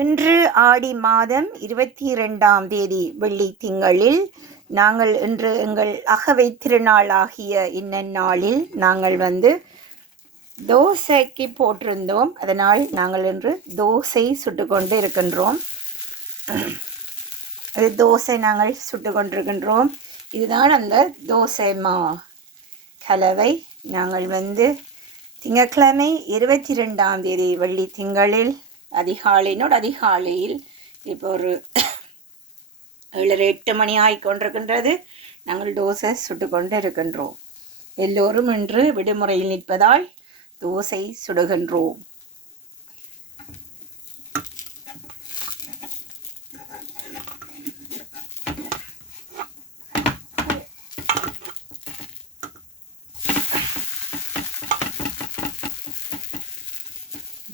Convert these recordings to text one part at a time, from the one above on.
இன்று ஆடி மாதம் 22ஆம் தேதி வெள்ளி திங்களில் நாங்கள் இன்று எங்கள் அகவை திருநாளாகிய இந்நாளில் நாங்கள் தோசைக்கு போட்டிருந்தோம். அதனால் நாங்கள் இன்று தோசை சுட்டுக்கொண்டு இருக்கின்றோம். அது தோசை நாங்கள் சுட்டு கொண்டிருக்கின்றோம். இதுதான் அந்த தோசை மா கலவை. நாங்கள் திங்கட்கிழமை 22ஆம் தேதி வெள்ளி திங்களில் அதிகாலையில் இப்போ ஒரு 7-8 மணி ஆகிக்கொண்டிருக்கின்றது. நாங்கள் தோசை சுட்டு கொண்டு இருக்கின்றோம். எல்லோரும் இன்று விடுமுறையில் நிற்பதால் தோசை சுடுகின்றோம்.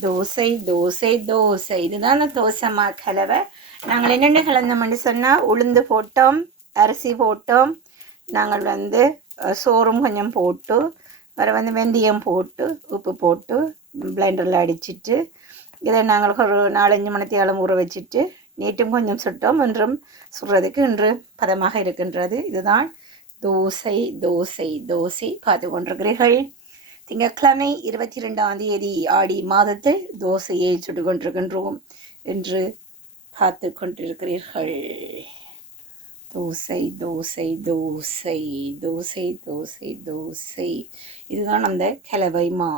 தோசை தோசை தோசை இதுதான் தோசை மா கலவை. நாங்கள் என்னென்ன கலந்தோம்னு சொன்னால் உளுந்து போட்டோம், அரிசி போட்டோம், நாங்கள் சோறும் கொஞ்சம் போட்டு வேறு வெந்தயம் போட்டு உப்பு போட்டு பிளெண்டரில் அடிச்சிட்டு இதை நாங்கள் ஒரு 4-5 மணித்தியாலம் ஊற வச்சுட்டு நேற்றும் கொஞ்சம் சுட்டோம். இன்றும் சுடுறதுக்கு இன்று பதமாக இருக்கின்றது. இதுதான் தோசை தோசை தோசை பார்த்து கொண்டிருக்கிறீர்கள். திங்கட்கிழமை 22ஆம் தேதி ஆடி மாதத்தில் தோசையை சுட்டு கொண்டிருக்கின்றோம் என்று பார்த்து கொண்டிருக்கிறீர்கள். தோசை தோசை தோசை தோசை தோசை தோசை இதுதான் அந்த கலவை மா.